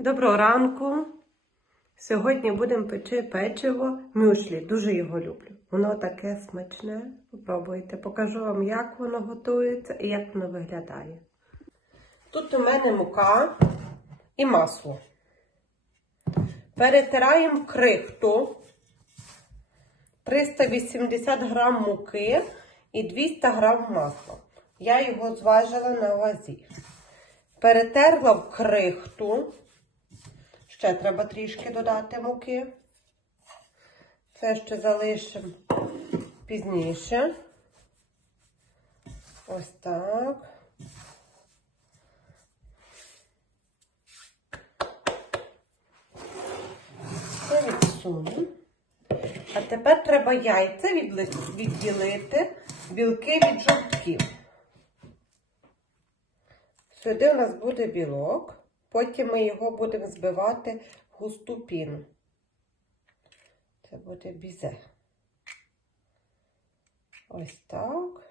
Доброго ранку. Сьогодні будемо печи печиво мюшлі. Дуже його люблю. Воно таке смачне. Попробуйте. Покажу вам, як воно готується і як воно виглядає. Тут у мене мука і масло. Перетираємо крихту. 380 грам муки і 200 грам масла. Я його зважила на вазі. Перетерла в крихту. Ще треба трішки додати муки. Це ще залишимо пізніше. Ось так. Це відсуну. А тепер треба яйця відділити, білки від жовтків. Сюди у нас буде білок, потім ми його будемо збивати в густу піну. Це буде бізе. Ось так.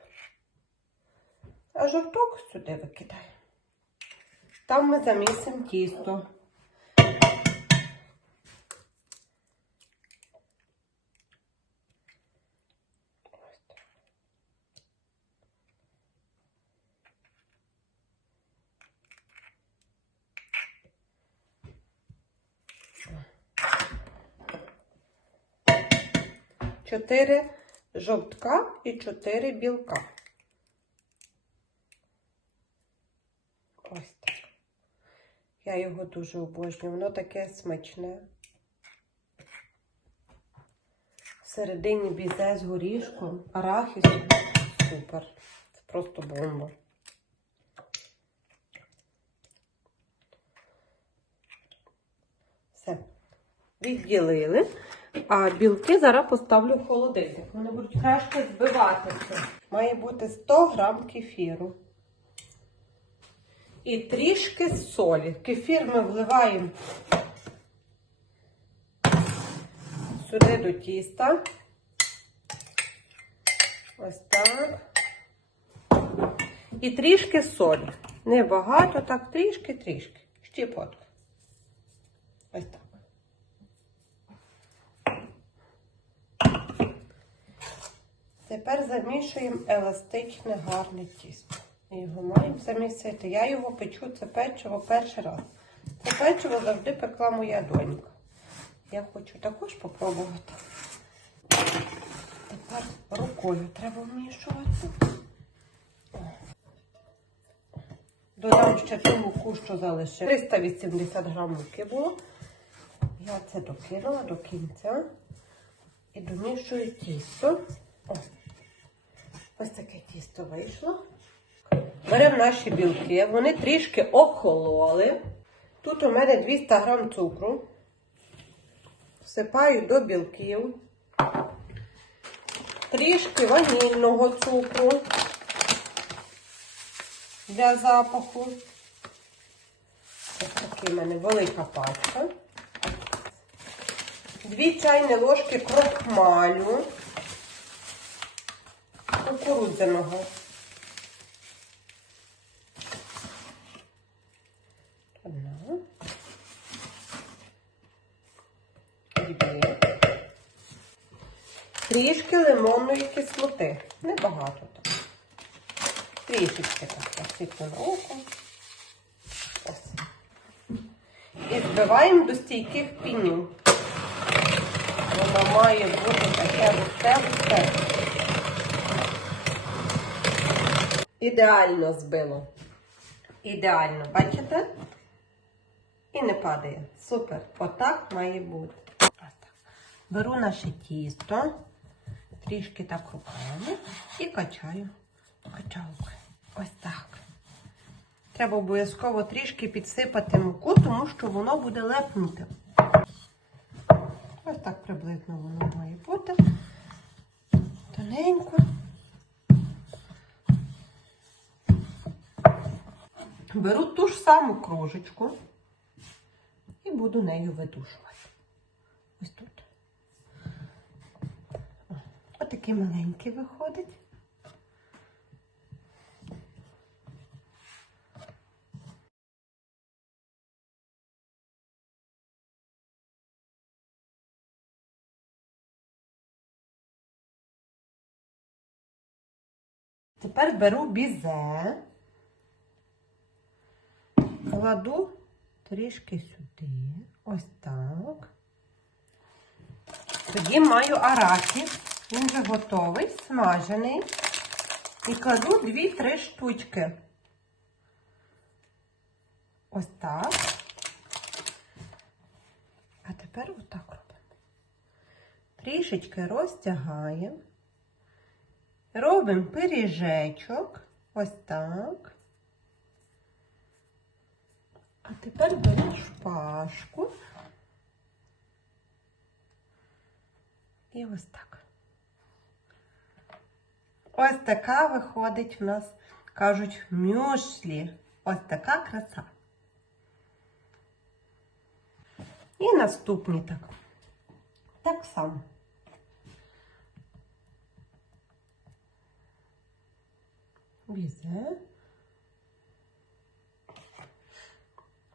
А жовток сюди викидаємо. Там ми замісимо тісто. 4 жовтка і 4 білка. Ось так. Я його дуже обожнюю, воно таке смачне. Всередині бізе з горішком, арахісом. Супер. Це просто бомба. Все. Відділили. А білки зараз поставлю в холодильник. Вони будуть краще збиватися. Має бути 100 грам кефіру. І трішки солі. Кефір ми вливаємо сюди до тіста. Ось так. І трішки солі. Небагато, так, трішки-трішки. Щепотка. Ось так. Тепер замішуємо еластичне гарне тісто. Його маємо замісити. Я його печу, це печиво перший раз. Це печиво завжди пекла моя донька. Я хочу також спробувати. Тепер рукою треба вмішувати. Додам ще ту муку, що залишила. 380 грам муки було. Я це докинула до кінця і домішую тісто. Ось таке тісто вийшло. Беремо наші білки, вони трішки охололи. Тут у мене 200 грам цукру. Всипаю до білків. Трішки ванільного цукру для запаху. Ось такий в мене велика пачка. Дві чайні ложки крохмалю кукурудзяного. Одна. Дві. Трішки лимонної кислоти. Небагато так. Трішечки так насипну на око. Ось. І збиваємо до стійких пінів. Воно має бути таке густе-густе. Ідеально збило. Ідеально, бачите? І не падає. Супер. Отак має бути. Беру наше тісто, трішки так руками і качаю качалкою. Ось так. Треба обов'язково трішки підсипати муку, тому що воно буде лепнути. Ось так приблизно воно має бути. Тоненько. беру ту ж саму кружечку і буду нею видушувати. Ось тут. Отакий маленький виходить. Тепер беру бізе кладу трішки сюди, ось так. Тоді маю арахіс, він вже готовий, смажений. І кладу 2-3 штучки. Ось так. А тепер отак робимо. Трішечки розтягаємо. Робимо пиріжечок. Ось так. А тепер беру шпажку. І ось так. Ось така виходить в нас, кажуть, мюшлі. Ось така краса. І наступні так. Так само. Візе.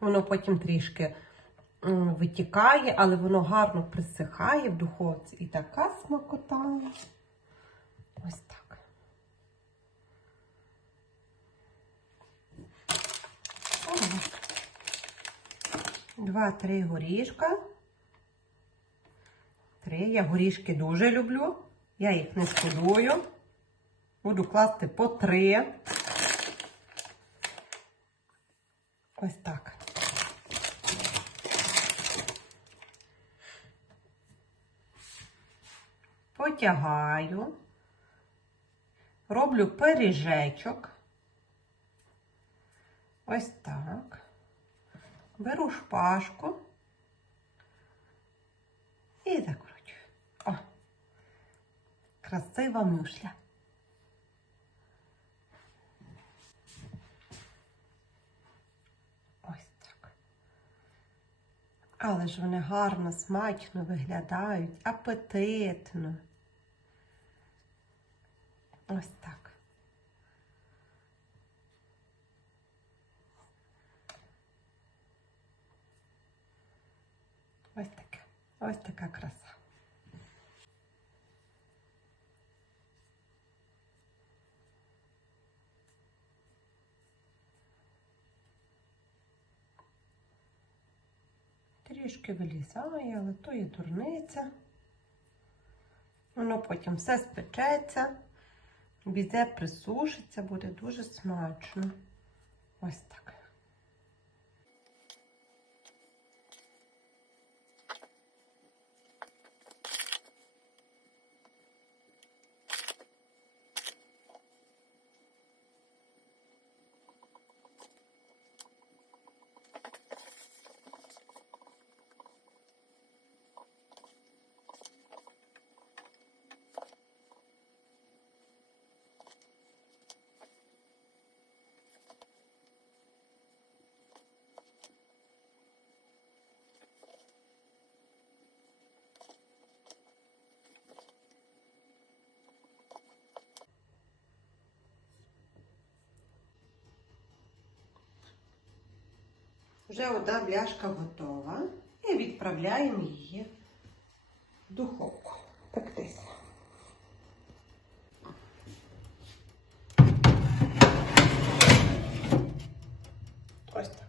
Воно потім трішки витікає, але воно гарно присихає в духовці. І така смакота. Ось так. Два-три горішка. Три. Я горішки дуже люблю. Я їх не шкодую. Буду класти по три. Ось так. Потягаю. Роблю пиріжечок. Ось так. Беру шпажку і закручую. О, красива мюшля. Ось так. Але ж вони гарно, смачно виглядають, апетитно. Ось так. Ось таке. Ось така краса. Трішки вилізає, але то і дурниця. Воно потім все спечеться, бізе присушиться, буде дуже смачно. Ось так. Вже одна бляшка готова і відправляємо її в духовку пектися. Ось так.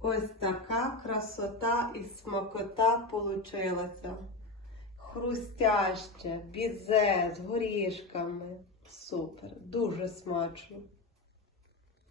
Ось така красота і смакота получилася. Хрустяще, бізе з горішками. Супер, дуже смачно.